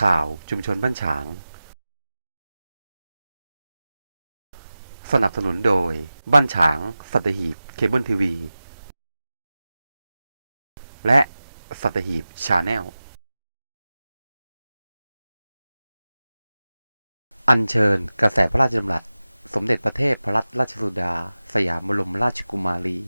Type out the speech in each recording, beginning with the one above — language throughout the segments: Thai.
ข่าวชุมชนบ้านฉาง สนับสนุนโดย บ้านฉาง สัตหีบเคเบิลทีวี และสัตหีบชาแนล อัญเชิญกระแสพระราชดำรัส สมเด็จพระเทพพรัตนราชสุดา สยามบรมราชกุมารี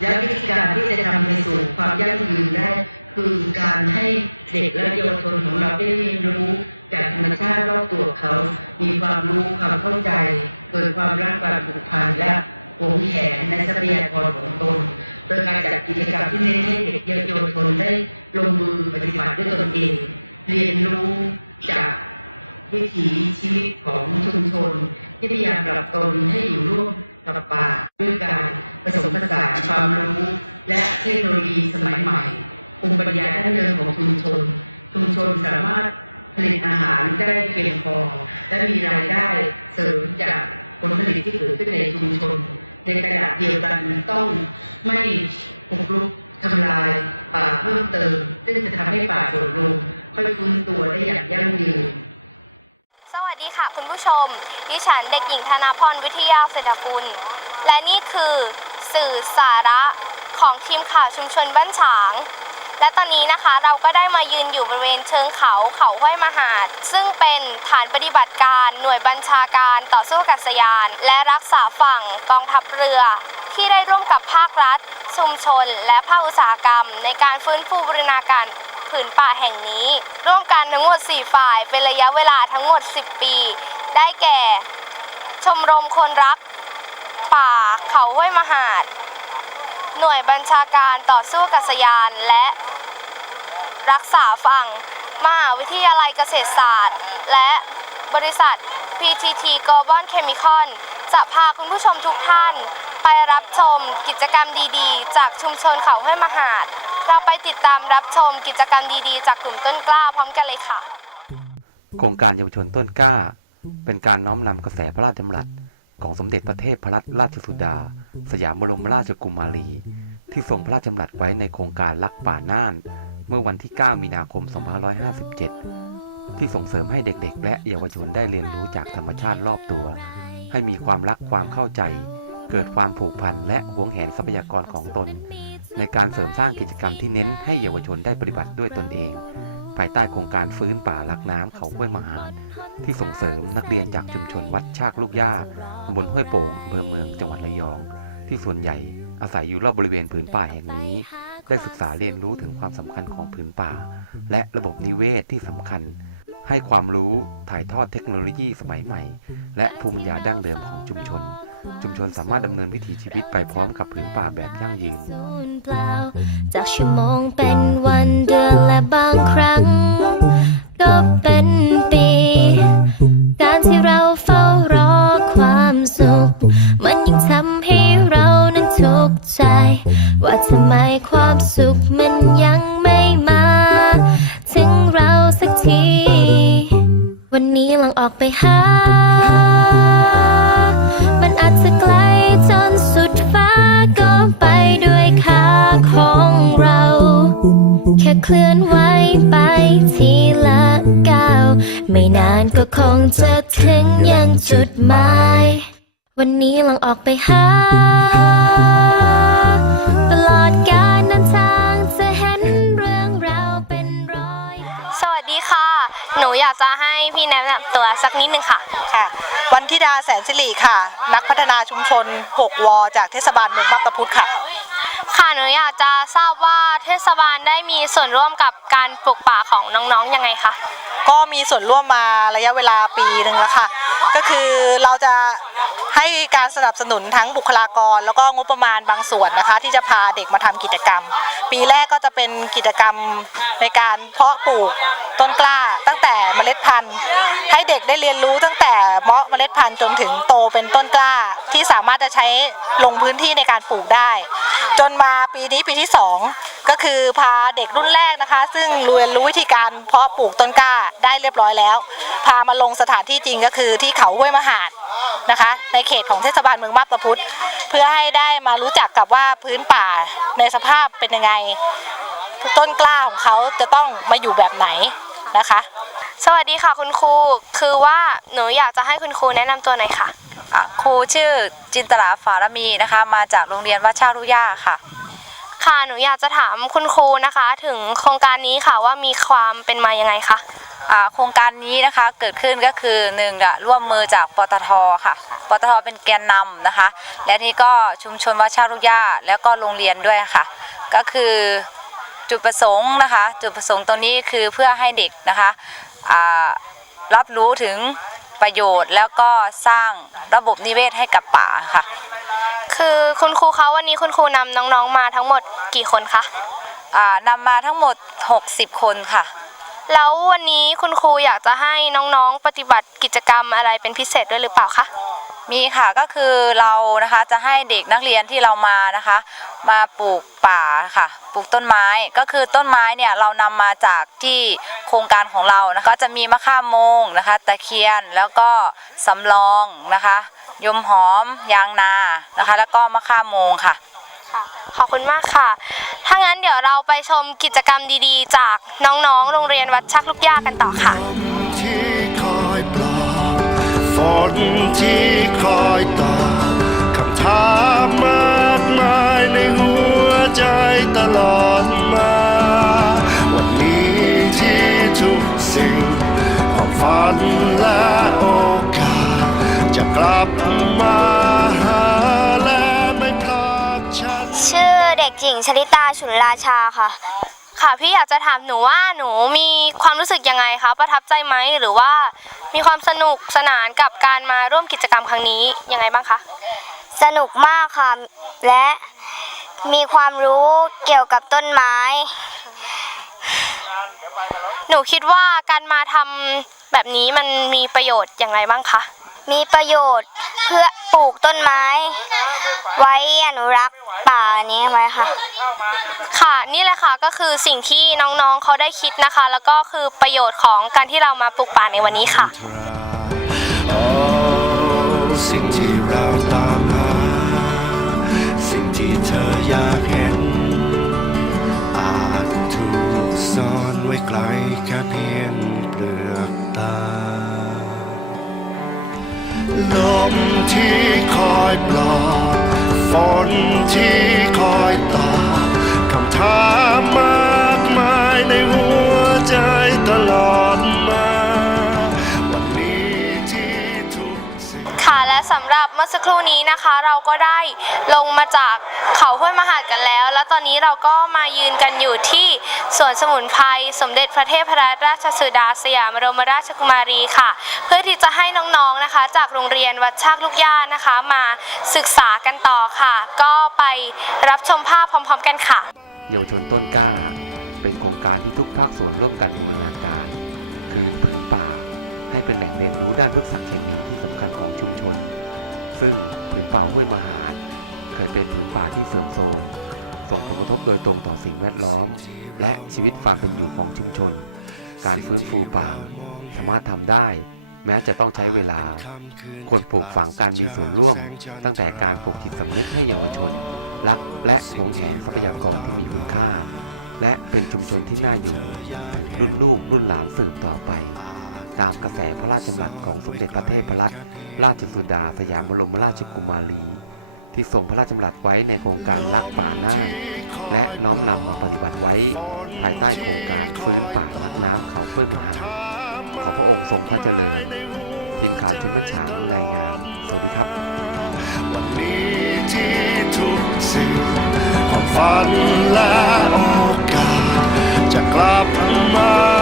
และวิธีการที่จะทำในสู่ความยั่งยืนได้ คือการให้เด็กและเยาวชนของเราได้เรียนรู้จากธรรมชาติรอบตัวเขา มีความรู้ความเข้าใจ เกิดความรักความผูกพันและหวงแหนในทรัพยากรของตนโดยการจัดกิจกรรมที่เน้นให้เด็กเยาวชนได้ลงมือปฏิบัติด้วยตนเอง เรียนรู้จากวิถีชีวิตของชุมชนที่พยายามปรับตนให้อยู่ร่วมกับป่าด้วยการ ผสมผสานความรู้ และเทคโนโลยีสมัยใหม่ภูมิปัญญาดั้งเดิมของชุมชน ชุมชนสามารถผลิตอาหารได้เพียงพอ และมีรายได้เสริมจากผลผลิตที่เกิดขึ้นในชุมชน ในขณะเดียวกันต้องไม่บุกรุกทำลายป่าเพิ่มเติม ซึ่งจะทำให้ป่าโดดลงค่อยฟื้นตัวได้อย่างยั่งยืนสวัสดีค่ะคุณผู้ชม ดิฉันเด็กหญิงธนาพรวิทยาเศรษฐกุล และนี่คือ สื่อสาระของทีมข่าวชุมชนบ้านฉาง และตอนนี้นะคะเราก็ได้มายืนอยู่บริเวณเชิงเขาเขาห้วยมหาด ซึ่งเป็นฐานปฏิบัติการหน่วยบัญชาการต่อสู้อากาศยาน และรักษาฝั่งกองทัพเรือ ที่ได้ร่วมกับภาครัฐ ชุมชน และภาคอุตสาหกรรม ในการฟื้นฟูบูรณาการผืนป่าแห่งนี้ ร่วมกันทั้งหมด 4 ฝ่าย เป็นระยะเวลาทั้งหมด 10 ปี ได้แก่ ชมรมคนรัก ป่าเขาห้วยมหาด หน่วยบัญชาการต่อสู้กาศยานและ รักษาฝั่ง มหาวิทยาลัยเกษตรศาสตร์ และบริษัท PTT Global Chemical จะพาคุณผู้ชมทุกท่าน ไปรับชมกิจกรรมดีๆ จากชุมชนเขาห้วยมหาด เราไปติดตามรับชมกิจกรรมดีๆ จากกลุ่มต้นกล้าพร้อมกันเลยค่ะ โครงการเยาวชนต้นกล้า เป็นการน้อมนำกระแสพระราชดำรัส ของสมเด็จพระเทพรัตนราชสุดา สยามบรมราชกุมารี ที่ทรงพระราชดำรัสไว้ในโครงการรักป่าน่าน เมื่อวันที่ 9 มีนาคม 2557 ที่ส่งเสริมให้เด็กๆและเยาวชนได้เรียนรู้จากธรรมชาติรอบตัว ให้มีความรักความเข้าใจ เกิดความผูกพันและหวงแหนทรัพยากรของตน ในการเสริมสร้างกิจกรรมที่เน้นให้เยาวชนได้ปฏิบัติด้วยตนเอง ภายใต้โครงการฟื้นป่ารักน้ำเขาห้วยมหาดที่ส่งเสริมนักเรียนจากชุมชนวัดชากลูกย่าตำบลห้วยโป่งอำเภอเมืองจังหวัดระยอง ที่ส่วนใหญ่อาศัยอยู่รอบบริเวณผืนป่าแห่งนี้ ได้ศึกษาเรียนรู้ถึงความสำคัญของผืนป่า และระบบนิเวศที่สำคัญ ให้ความรู้ถ่ายทอดเทคโนโลยีสมัยใหม่ และภูมิปัญญาดั้งเดิมของชุมชนชุมชนสามารถดำเนินวิถีชีวิตไปพร้อมกับผืนป่าแบบยั่งยืนสูญ เปล่า จากชั่วโมงเป็นวันเดือนและบางครั้ง ก็เป็น จะถึงยังจุดหมาย วันนี้ลองออกไปหา ตลอดการเดินทางจะเห็นเรื่องราวเป็นร้อย สวัสดีค่ะ หนูอยากจะให้พี่แนะนำตัวสักนิดนึงค่ะ ค่ะวันธิดาแสนสิริค่ะ นักพัฒนาชุมชน 6 ว จากเทศบาลเมืองมักตะพุทธค่ะ ค่ะหนูอยากจะทราบว่าเทศบาลได้มีส่วนร่วมกับการปลูกป่าของน้องๆยังไงคะก็มีส่วนร่วมมาระยะเวลาปีหนึ่งแล้วค่ะ ก็คือเราจะให้การสนับสนุนทั้งบุคลากร แล้วก็งบประมาณบางส่วนนะคะ ที่จะพาเด็กมาทำกิจกรรม ปีแรกก็จะเป็นกิจกรรมในการเพาะปลูกต้นกล้า ล็ดพันธุ์ ให้เด็กได้เรียนรู้ตั้งแต่เพาะเมล็ดพันธุ์จนถึงโตเป็นต้นกล้าที่สามารถจะใช้ลงพื้นที่ในการปลูกได้ จนมาปีนี้ปีที่สองก็คือพาเด็กรุ่นแรกนะคะ ซึ่งเรียนรู้วิธีการเพาะปลูกต้นกล้าได้เรียบร้อยแล้ว พามาลงสถานที่จริงก็คือที่เขาห้วยมหาดนะคะ ในเขตของเทศบาลเมืองมาบตาพุธเพื่อให้ได้มารู้จักกับว่าพื้นป่าในสภาพเป็นยังไงต้นกล้าของเขาจะต้องมาอยู่แบบไหนนะคะ สวัสดีค่ะคุณครู คือว่าหนูอยากจะให้คุณครูแนะนำตัวหน่อยค่ะ อะครูชื่อจินตลาฝารมีนะคะ มาจากโรงเรียนวัดชารุย่าค่ะ ค่ะหนูอยากจะถามคุณครูนะคะ ถึงโครงการนี้ค่ะว่ามีความเป็นมายังไงคะ อ่าโครงการนี้นะคะเกิดขึ้นก็คือหนึ่งอะร่วมมือจากปตทค่ะ ปตทเป็นแกนนำนะคะ และนี่ก็ชุมชนวัดชารุย่าแล้วก็โรงเรียนด้วยค่ะ ก็คือจุดประสงค์นะคะ จุดประสงค์ตรงนี้คือเพื่อให้เด็กนะคะอ่า รับรู้ถึงประโยชน์ แล้วก็สร้างระบบนิเวศให้กับป่าค่ะ คือคุณครูคะวันนี้คุณครูนำน้องๆมาทั้งหมดกี่คนคะอ่านำมาทั้งหมด 60 คนค่ะ แล้ววันนี้คุณครูอยากจะให้น้องๆ ปฏิบัติกิจกรรมอะไรเป็นพิเศษด้วยหรือเปล่าคะ มีค่ะก็คือเรานะคะจะให้เด็กนักเรียนที่เรามานะคะ มาปลูกป่าค่ะปลูกต้นไม้ก็คือต้นไม้เนี่ยเรานำมาจากที่โครงการของเรานะคะก็จะมีมะข่าโมงนะคะตะเคียนแล้วก็สำรองนะคะ ยมหอมยางนานะคะ แล้วก็มะข่าโมงค่ะ ค่ะ ขอบคุณมากค่ะ ถ้างั้นเดี๋ยวเราไปชมกิจกรรมดีๆ จากน้องๆ โรงเรียนวัดชักลูกย่ากันต่อค่ะ ที่คอยปลอบฝนที่คอยตอบคำถามมากมายในหัวใจตลอดมา วันนี้ที่ทุกสิ่งความฝันและโอกาสจะกลับ งชลิตาฉุนราชาค่ะ ค่ะพี่อยากจะถามหนูว่าหนูมีความรู้สึกยังไงคะประทับใจไหมหรือว่ามีความสนุกสนานกับการมาร่วมกิจกรรมครั้งนี้ยังไงบ้างคะสนุกมากค่ะ และมีความรู้เกี่ยวกับต้นไม้ หนูคิดว่าการมาทำแบบนี้มันมีประโยชน์อย่างไรบ้างคะมีประโยชน์ เพื่อปลูกต้นไม้ ไว้อนุรักษ์ป่านี้ไว้ค่ะ ค่ะนี่แหละค่ะก็คือสิ่งที่น้องๆเขาได้คิดนะคะ แล้วก็คือประโยชน์ของการที่เรามาปลูกป่าในวันนี้ค่ะโอ้สิ่งที่ อยปลอบฝนที่คอยตา ค่ะและสำหรับเมื่อสักครู่นี้นะคะ เราก็ได้ลงมาจากเขาห้วยมหาดกันแล้ว แล้วตอนนี้เราก็มายืนกันอยู่ที่สวนสมุนไพรสมเด็จพระเทพรัตนราชสุดาสยามบรมราชกุมารีค่ะ เพื่อที่จะให้น้องๆนะคะ จากโรงเรียนวัดชากลูกย่านะคะ มาศึกษากันต่อค่ะ ก็ไปรับชมภาพพร้อม ๆ กันค่ะเยาวชนต้นกล้า เป็นโครงการที่ทุกภาคส่วนร่วมกันดำเนินการ คือผืนป่าให้เป็นแหล่งเรียนรู้ด้านพุทธศาสนา ซึ่งผืนป่าห้วยมหาดเคยเป็นผืนป่าที่เสื่อมโทรมส่งผลกระทบโดยตรงต่อสิ่งแวดล้อม และชีวิตความเป็นอยู่ของชุมชน การฟื้นฟูป่าสามารถทำได้ แม้จะต้องใช้เวลา ควรปลูกฝังการมีส่วนร่วม ตั้งแต่การปลูกจิตสำนึกให้เยาวชนรักและหวงแหนทรัพยากรที่มีคุณค่า และเป็นชุมชนที่น่าอยู่ถึงรุ่นลูกรุ่นหลานสืบต่อไป ตามกระแสพระราชดำรัสของสมเด็จพระเทพรัตน ราชกุดาพยามบรมราชกุมารี ที่ส่งพระราชดำรัสไว้ในโครงการรักป่าน่านและน้อมนำมาปฏิบัติไว้ภายใต้โครงการฟื้นป่าพักน้ำเขาเพื่อนหาของพระองค์ทรงพระเจริญทีมข่าวชุมชนฉางรายงาน สวัสดีครับ วันนี้ที่ทุกสิ่งควฝันและโอกาสจะกลับมา